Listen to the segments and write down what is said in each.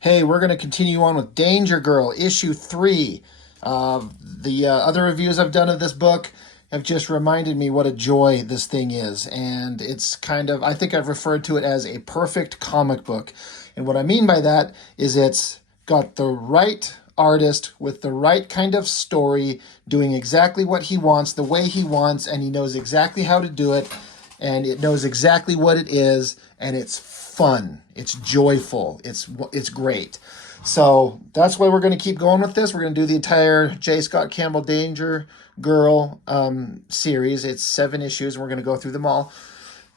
Hey, we're going to continue on with Danger Girl, issue 3. The other reviews I've done of this book have just reminded me what a joy this thing is. And it's kind of, I think I've referred to it as a perfect comic book. And what I mean by that is it's got the right artist with the right kind of story, doing exactly what he wants, the way he wants, and he knows exactly how to do it, and it knows exactly what it is, and it's fun, it's joyful, it's great. So that's why we're going to keep going with this. We're going to do the entire J. Scott Campbell Danger Girl series. It's 7 issues, and we're going to go through them all.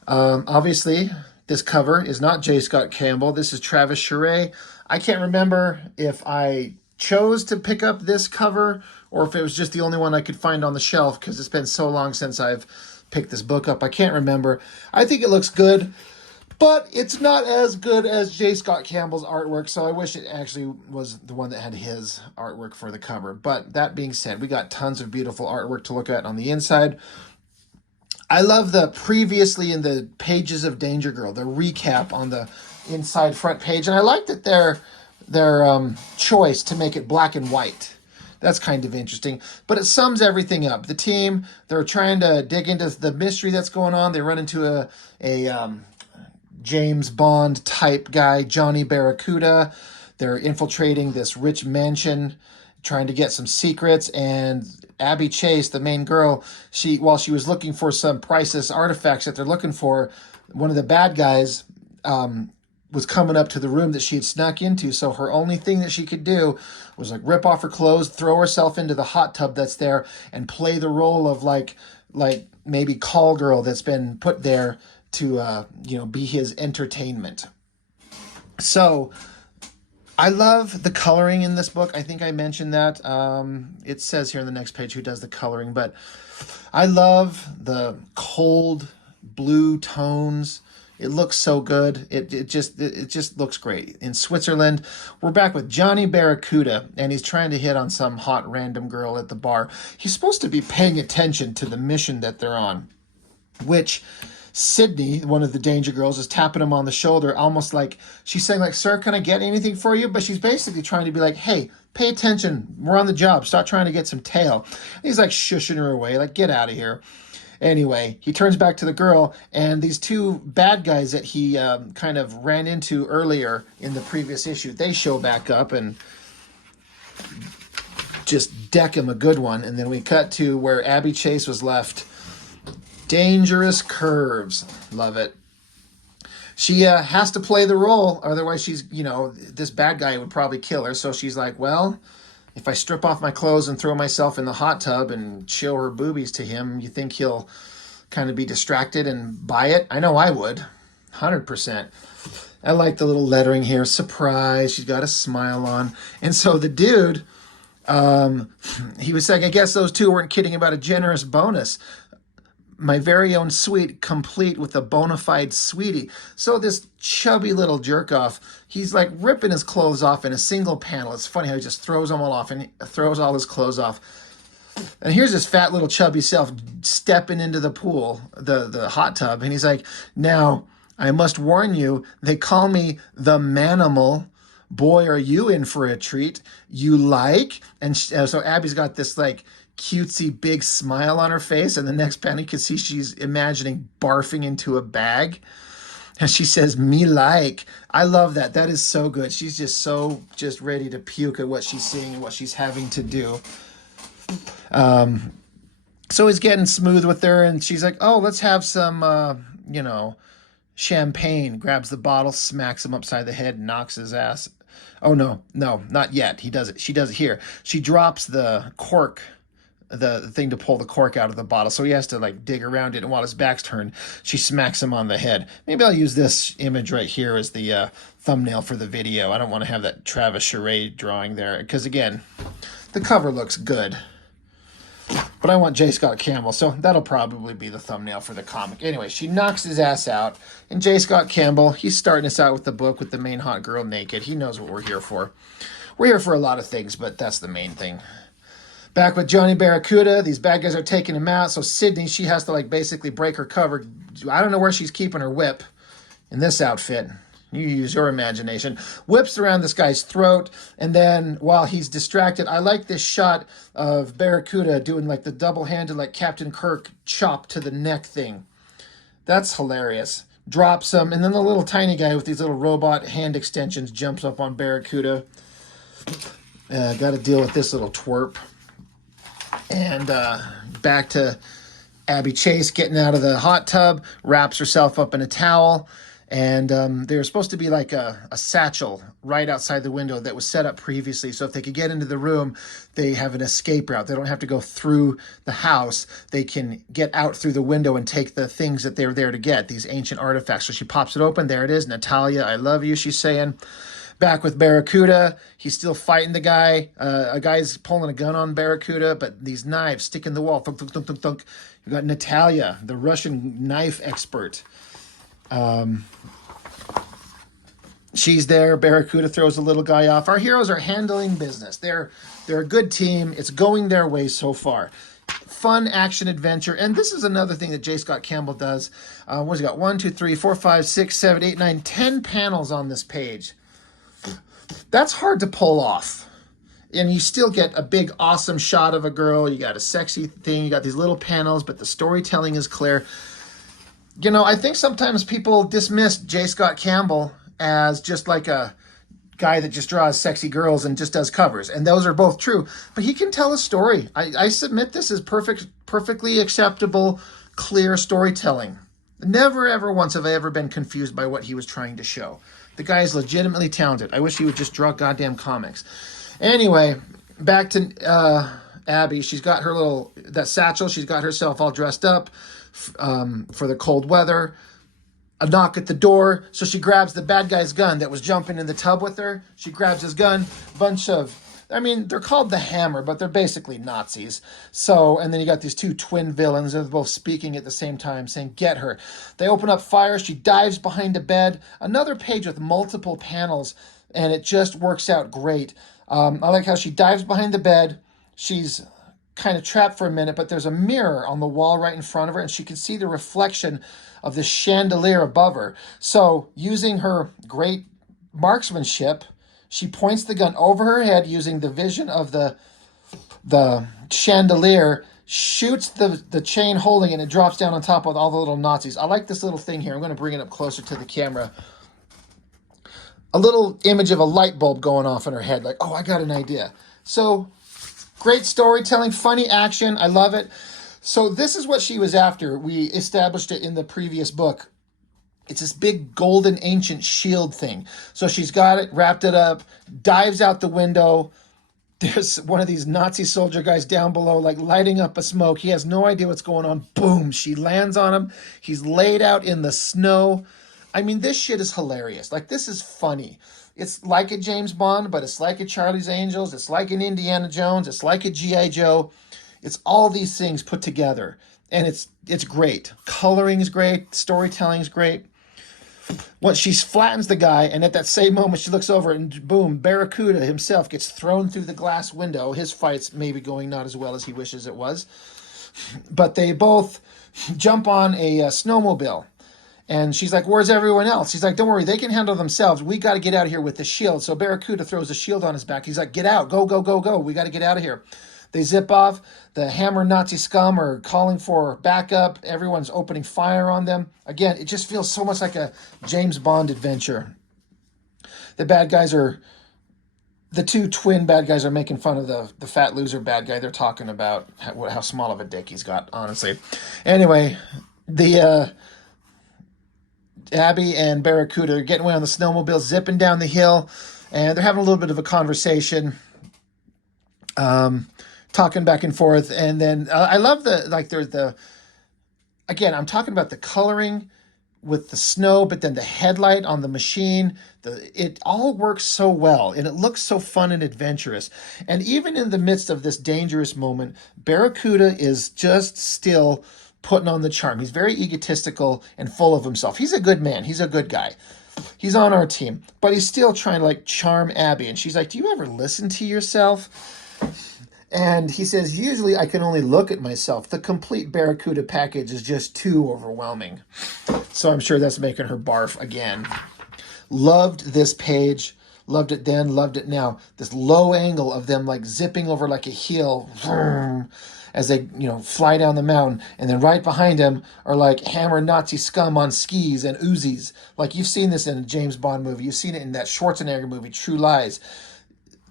Obviously, this cover is not J. Scott Campbell. This is Travis Charest. I can't remember if I chose to pick up this cover or if it was just the only one I could find on the shelf because it's been so long since I've picked this book up. I can't remember. I think it looks good, but it's not as good as J. Scott Campbell's artwork, so I wish it actually was the one that had his artwork for the cover. But that being said, we got tons of beautiful artwork to look at on the inside. I love the previously in the pages of Danger Girl, the recap on the inside front page, and I like that their choice to make it black and white. That's kind of interesting, but it sums everything up. The team, they're trying to dig into the mystery that's going on. They run into a James Bond type guy, Johnny Barracuda. They're infiltrating this rich mansion, trying to get some secrets, and Abby Chase, the main girl, while she was looking for some priceless artifacts that they're looking for, one of the bad guys was coming up to the room that she had snuck into. So her only thing that she could do was like rip off her clothes, throw herself into the hot tub that's there, and play the role of like maybe call girl that's been put there to be his entertainment. So I love the coloring in this book. I think I mentioned that. It says here on the next page who does the coloring, but I love the cold blue tones. It looks so good. It just looks great. In Switzerland, we're back with Johnny Barracuda, and he's trying to hit on some hot random girl at the bar. He's supposed to be paying attention to the mission that they're on, which Sydney, one of the Danger Girls, is tapping him on the shoulder, almost like she's saying, like, "Sir, can I get anything for you?" But she's basically trying to be like, "Hey, pay attention. We're on the job. Stop trying to get some tail." And he's like shushing her away, like, "Get out of here." Anyway, he turns back to the girl, and these two bad guys that he kind of ran into earlier in the previous issue, they show back up and just deck him a good one. And then we cut to where Abby Chase was left. Dangerous curves. Love it. She has to play the role, otherwise she's, this bad guy would probably kill her. So she's like, well, if I strip off my clothes and throw myself in the hot tub and show her boobies to him, you think he'll kind of be distracted and buy it? I know I would. 100%. I like the little lettering here. Surprise. She's got a smile on. And so the dude, he was saying, I guess those two weren't kidding about a generous bonus. My very own suite, complete with a bona fide sweetie. So this chubby little jerk off, he's like ripping his clothes off in a single panel. It's funny how he just throws them all off and throws all his clothes off. And here's this fat little chubby self stepping into the pool, the hot tub. And he's like, now, I must warn you, they call me the Manimal. Boy, are you in for a treat. You like? And so Abby's got this like cutesy big smile on her face, and the next panel you can see she's imagining barfing into a bag, and she says, "Me like." I love that. That is so good. She's just ready to puke at what she's seeing and what she's having to do. So he's getting smooth with her, and she's like, "Oh, let's have some champagne." Grabs the bottle, smacks him upside the head, knocks his ass. Oh no, not yet. He does it. She does it here. She drops the cork, the thing to pull the cork out of the bottle, so he has to like dig around it, and while his back's turned, she smacks him on the head. Maybe I'll use this image right here as the thumbnail for the video. I don't want to have that Travis Charest drawing there, because again, the cover looks good, but I want J. Scott Campbell, so that'll probably be the thumbnail for the comic. Anyway, she knocks his ass out, and J. Scott Campbell, he's starting us out with the book with the main hot girl naked. He knows what we're here for. We're here for a lot of things, but that's the main thing. Back with Johnny Barracuda, these bad guys are taking him out, so Sydney, she has to like basically break her cover. I don't know where she's keeping her whip in this outfit. You use your imagination. Whips around this guy's throat, and then while he's distracted, I like this shot of Barracuda doing like the double-handed, like Captain Kirk chop to the neck thing. That's hilarious. Drops him, and then the little tiny guy with these little robot hand extensions jumps up on Barracuda. Got to deal with this little twerp. And back to Abby Chase getting out of the hot tub, wraps herself up in a towel. And they were supposed to be like a satchel right outside the window that was set up previously. So if they could get into the room, they have an escape route. They don't have to go through the house. They can get out through the window and take the things that they're there to get, these ancient artifacts. So she pops it open. There it is. Natalia, I love you, she's saying. Back with Barracuda. He's still fighting the guy. A guy's pulling a gun on Barracuda, but these knives stick in the wall. Thunk, thunk, thunk, thunk, thunk. You got Natalia, the Russian knife expert. She's there. Barracuda throws the little guy off. Our heroes are handling business. They're a good team. It's going their way so far. Fun action adventure. And this is another thing that J. Scott Campbell does. What's he got? 1, 2, 3, 4, 5, 6, 7, 8, 9, 10 panels on this page. That's hard to pull off. And you still get a big, awesome shot of a girl. You got a sexy thing. You got these little panels, but the storytelling is clear. You know, I think sometimes people dismiss J. Scott Campbell as just like a guy that just draws sexy girls and just does covers. And those are both true. But he can tell a story. I submit this as perfectly acceptable, clear storytelling. Never, ever once have I ever been confused by what he was trying to show. The guy is legitimately talented. I wish he would just draw goddamn comics. Anyway, back to Abby. She's got her that satchel. She's got herself all dressed up for the cold weather. A knock at the door. So she grabs the bad guy's gun that was jumping in the tub with her. She grabs his gun. They're called the Hammer, but they're basically Nazis. So, and then you got these two twin villains. They're both speaking at the same time, saying, get her. They open up fire. She dives behind a bed. Another page with multiple panels, and it just works out great. I like how she dives behind the bed. She's kind of trapped for a minute, but there's a mirror on the wall right in front of her, and she can see the reflection of the chandelier above her. So, using her great marksmanship, she points the gun over her head using the vision of the chandelier, shoots the chain holding it, and it drops down on top of all the little Nazis. I like this little thing here. I'm going to bring it up closer to the camera. A little image of a light bulb going off in her head, like, oh, I got an idea. So, great storytelling, funny action. I love it. So this is what she was after. We established it in the previous book. It's this big golden ancient shield thing. So she's got it, wrapped it up, dives out the window. There's one of these Nazi soldier guys down below, like lighting up a smoke. He has no idea what's going on. Boom, she lands on him. He's laid out in the snow. I mean, this shit is hilarious. Like, this is funny. It's like a James Bond, but it's like a Charlie's Angels. It's like an Indiana Jones. It's like a G.I. Joe. It's all these things put together. And it's great. Coloring is great. Storytelling is great. Once she flattens the guy, and at that same moment she looks over and boom, Barracuda himself gets thrown through the glass window. His fight's maybe going not as well as he wishes it was. But they both jump on a snowmobile. And she's like, where's everyone else? He's like, don't worry, they can handle themselves. We got to get out of here with the shield. So Barracuda throws a shield on his back. He's like, get out, go, go, go, go. We got to get out of here. They zip off. The Hammer Nazi scum are calling for backup. Everyone's opening fire on them. Again, it just feels so much like a James Bond adventure. The two twin bad guys are making fun of the fat loser bad guy. They're talking about how small of a dick he's got, honestly. Anyway, the Abby and Barracuda are getting away on the snowmobile, zipping down the hill, and they're having a little bit of a conversation. Talking back and forth, and then I love again, I'm talking about the coloring with the snow, but then the headlight on the machine, it all works so well, and it looks so fun and adventurous. And even in the midst of this dangerous moment, Barracuda is just still putting on the charm. He's very egotistical and full of himself. He's a good man. He's a good guy. He's on our team, but he's still trying to charm Abby. And she's like, do you ever listen to yourself? And he says, usually I can only look at myself. The complete Barracuda package is just too overwhelming. So I'm sure that's making her barf again. Loved this page. Loved it then, loved it now. This low angle of them like zipping over like a hill as they, fly down the mountain. And then right behind them are like hammered Nazi scum on skis and Uzis. Like you've seen this in a James Bond movie. You've seen it in that Schwarzenegger movie, True Lies.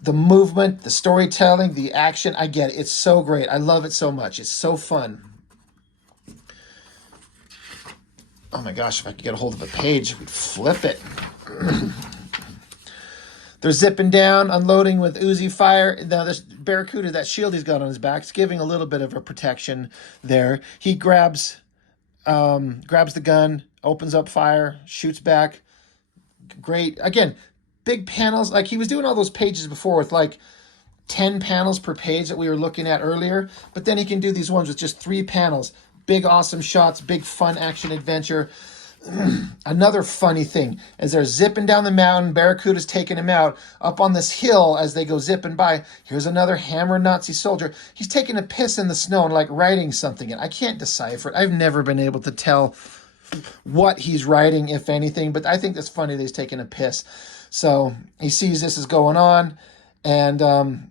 The movement, the storytelling, the action, I get it. It's so great. I love it so much. It's so fun. Oh my gosh, if I could get a hold of a page, we'd flip it. They're zipping down, unloading with Uzi fire. Now this Barracuda, that shield he's got on his back, is giving a little bit of a protection there. He grabs the gun, opens up fire, shoots back. Great. Again, big panels. Like he was doing all those pages before with like 10 panels per page that we were looking at earlier. But then he can do these ones with just 3 panels. Big, awesome shots, big, fun action adventure. Another funny thing, as they're zipping down the mountain, Barracuda's taking him out. Up on this hill as they go zipping by, here's another hammered Nazi soldier. He's taking a piss in the snow and like writing something. And I can't decipher it. I've never been able to tell what he's writing, if anything. But I think that's funny that he's taking a piss. So he sees this is going on. And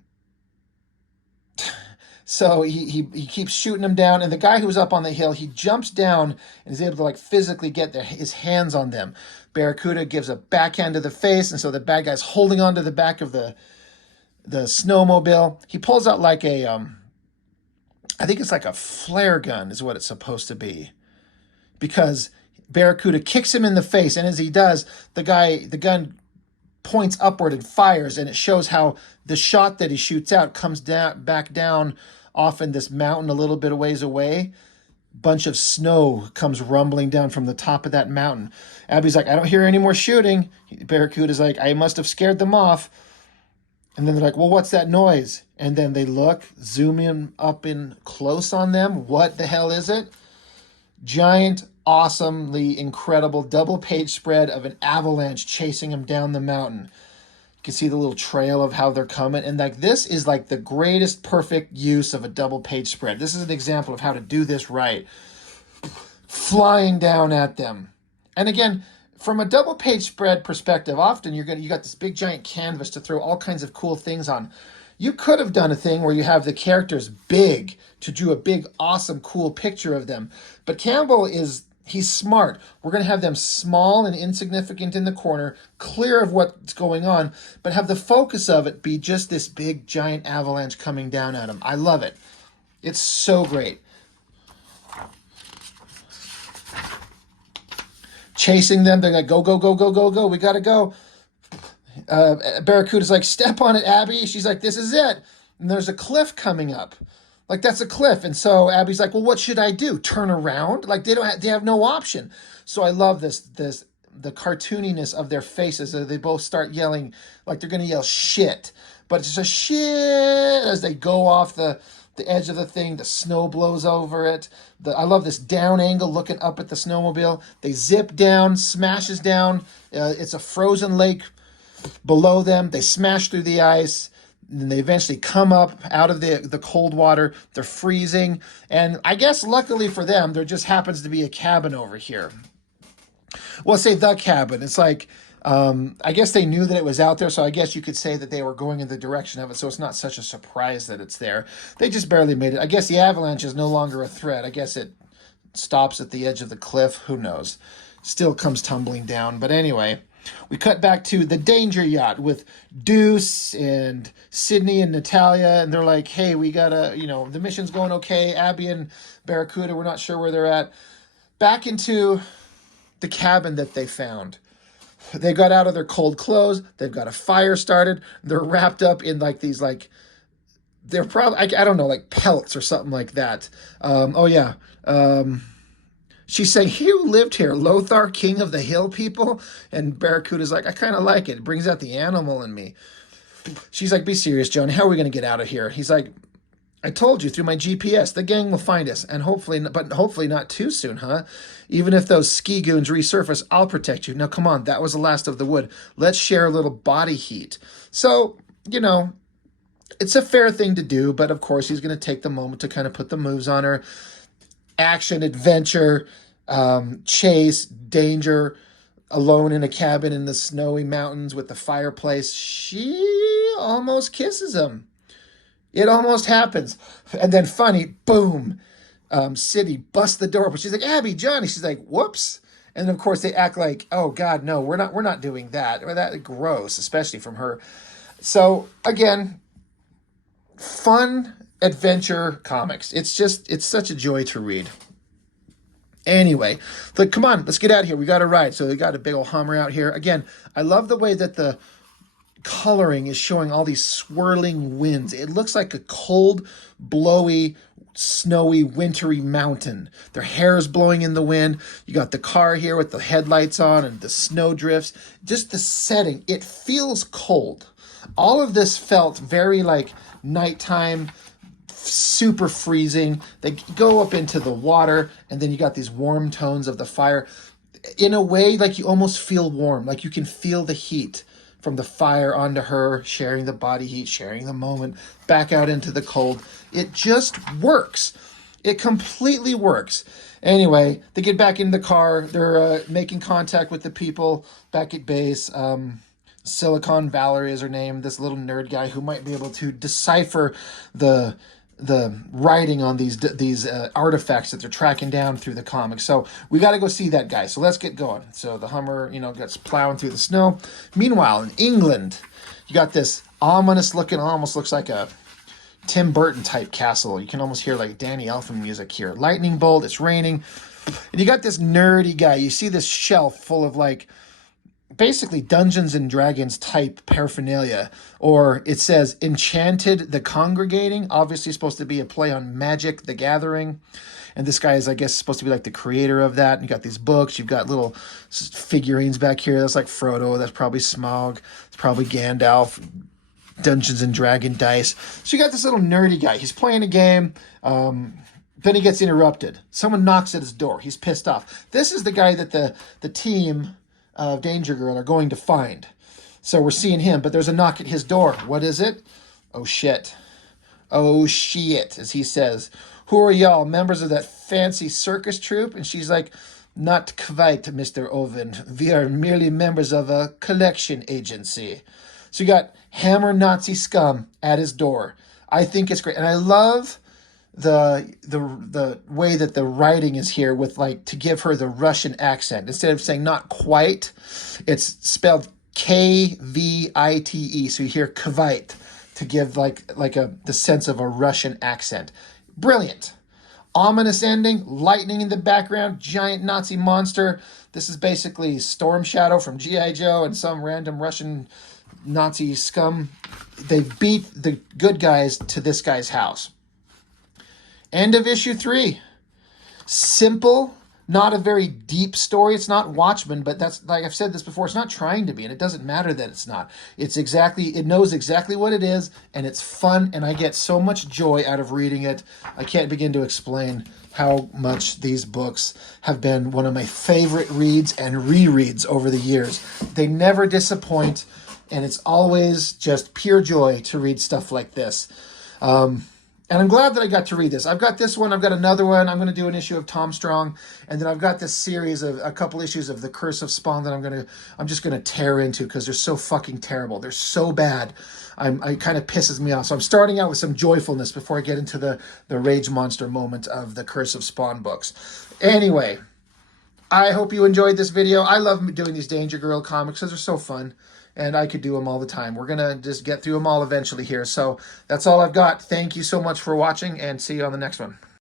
so he keeps shooting him down, and the guy who's up on the hill, he jumps down and is able to like physically get his hands on them. Barracuda gives a backhand to the face, and so the bad guy's holding onto the back of the snowmobile. He pulls out like a, I think it's like a flare gun is what it's supposed to be, because Barracuda kicks him in the face, and as he does, the gun points upward and fires, and it shows how the shot that he shoots out comes back down off in this mountain a little bit of ways away. Bunch of snow comes rumbling down from the top of that mountain. Abby's like, I don't hear any more shooting. Barracuda's like, I must have scared them off. And then they're like, well, what's that noise? And then they look, zoom in up in close on them. What the hell is it? Giant, awesomely incredible double page spread of an avalanche chasing them down the mountain. You can see the little trail of how they're coming. And like this is like the greatest perfect use of a double page spread. This is an example of how to do this right. Flying down at them. And again, from a double page spread perspective, often you got this big giant canvas to throw all kinds of cool things on. You could have done a thing where you have the characters big to do a big, awesome, cool picture of them. But Campbell he's smart. We're going to have them small and insignificant in the corner, clear of what's going on, but have the focus of it be just this big, giant avalanche coming down at them. I love it. It's so great. Chasing them, they're like, go, go, go, go, go, go. We got to go. Barracuda's like, step on it, Abby. She's like, this is it. And there's a cliff coming up. Like, that's a cliff. And so Abby's like, well, what should I do? Turn around? Like, they have no option. So I love the cartooniness of their faces. They both start yelling, like they're going to yell shit. But it's just shit as they go off the edge of the thing. The snow blows over it. I love this down angle looking up at the snowmobile. They zip down, smashes down. It's a frozen lake below them. They smash through the ice. And they eventually come up out of the cold water. They're freezing. And I guess luckily for them, there just happens to be a cabin over here. Well, say the cabin. It's like, I guess they knew that it was out there. So I guess you could say that they were going in the direction of it. So it's not such a surprise that it's there. They just barely made it. I guess the avalanche is no longer a threat. I guess it stops at the edge of the cliff. Who knows? Still comes tumbling down. But anyway, we cut back to the Danger Yacht with Deuce and Sydney and Natalia, and they're like, hey, we gotta, the mission's going okay. Abby and Barracuda, we're not sure where they're at. Back into the cabin that they found. They got out of their cold clothes. They've got a fire started. They're wrapped up in like these, like, they're probably, I don't know, like pellets or something like that. She's saying, who lived here? Lothar, king of the hill people? And Barracuda's like, I kind of like it. It brings out the animal in me. She's like, be serious, Joan. How are we going to get out of here? He's like, I told you through my GPS, the gang will find us. And hopefully not too soon, huh? Even if those ski goons resurface, I'll protect you. Now, come on. That was the last of the wood. Let's share a little body heat. So, it's a fair thing to do. But of course, he's going to take the moment to kind of put the moves on her. Action, adventure, chase, danger, alone in a cabin in the snowy mountains with the fireplace. She almost kisses him. It almost happens. And then funny, boom, City busts the door, but she's like, Abby, Johnny. She's like, whoops. And then of course they act like, oh God, no, we're not doing that. Or that gross, especially from her. So again, fun adventure comics. It's such a joy to read. Anyway, but come on, let's get out of here. We got a ride. So we got a big old Hummer out here. Again, I love the way that the coloring is showing all these swirling winds. It looks like a cold, blowy, snowy, wintry mountain. Their hair is blowing in the wind. You got the car here with the headlights on and the snow drifts. Just the setting, it feels cold. All of this felt very like nighttime, super freezing. They go up into the water, and then you got these warm tones of the fire. In a way, like you almost feel warm, like you can feel the heat from the fire onto her, sharing the body heat, sharing the moment, back out into the cold. It just works. It completely works. Anyway, they get back in the car. They're making contact with the people back at base. Silicon Valerie is her name, this little nerd guy who might be able to decipher the writing on these artifacts that they're tracking down through the comics. So we got to go see that guy. So let's get going. So the Hummer, gets plowing through the snow. Meanwhile, in England, you got this ominous looking, almost looks like a Tim Burton type castle. You can almost hear like Danny Elfman music here. Lightning bolt, it's raining. And you got this nerdy guy. You see this shelf full of like basically Dungeons and Dragons type paraphernalia, or it says Enchanted the Congregating, obviously supposed to be a play on Magic the Gathering. And this guy is, I guess, supposed to be like the creator of that. And you got these books, you've got little figurines back here. That's like Frodo, that's probably Smaug, it's probably Gandalf, Dungeons and Dragon dice. So you got this little nerdy guy. He's playing a game. Then he gets interrupted. Someone knocks at his door. He's pissed off. This is the guy that the team of DangerGirl are going to find. So we're seeing him, but there's a knock at his door. What is it? Oh shit. Oh shit, as he says. Who are y'all, members of that fancy circus troupe? And she's like, not quite, Mr. Owen. We are merely members of a collection agency. So you got hammer Nazi scum at his door. I think it's great. And I love the way that the writing is here with like to give her the Russian accent. Instead of saying not quite, it's spelled Kvite. So you hear kvite to give like the sense of a Russian accent. Brilliant. Ominous ending, lightning in the background, giant Nazi monster. This is basically Storm Shadow from G.I. Joe and some random Russian Nazi scum. They beat the good guys to this guy's house. End of issue 3. Simple, not a very deep story. It's not Watchmen, but that's, like I've said this before, it's not trying to be, and it doesn't matter that it's not. It knows exactly what it is, and it's fun, and I get so much joy out of reading it. I can't begin to explain how much these books have been one of my favorite reads and rereads over the years. They never disappoint, and it's always just pure joy to read stuff like this. And I'm glad that I got to read this. I've got this one. I've got another one. I'm going to do an issue of Tom Strong. And then I've got this series of a couple issues of The Curse of Spawn that I'm just going to tear into because they're so fucking terrible. They're so bad. It kind of pisses me off. So I'm starting out with some joyfulness before I get into the rage monster moment of the Curse of Spawn books. Anyway, I hope you enjoyed this video. I love doing these DangerGirl comics because they're so fun. And I could do them all the time. We're going to just get through them all eventually here. So that's all I've got. Thank you so much for watching, and see you on the next one.